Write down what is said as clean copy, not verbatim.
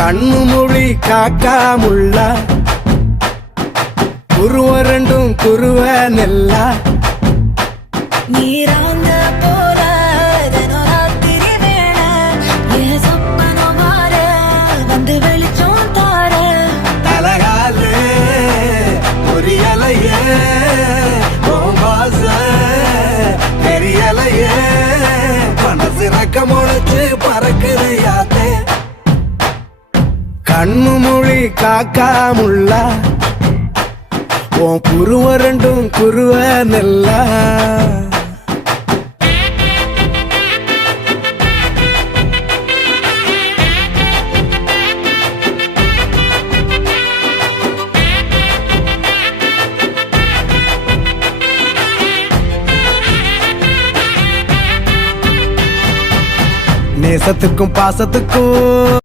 கண்ணு மொழி காக்காமுள்ள குருவ ரெண்டும் குருவ நெல்லா நீராங்க போல தினராத்திரி வேளை என் சொப்பனம் மாற வந்து வெளிச்சம் தார தலகாலே பொரியலையே ஓம்பாச பெரியலையே மனசு ரக்க முளைச்சு பறக்குது யாத்தே கண்ணு மொழி காக்காமுள்ள உன் குருவ ரெண்டும் குருவ நெல்லா நேசத்துக்கும் பாசத்துக்கும்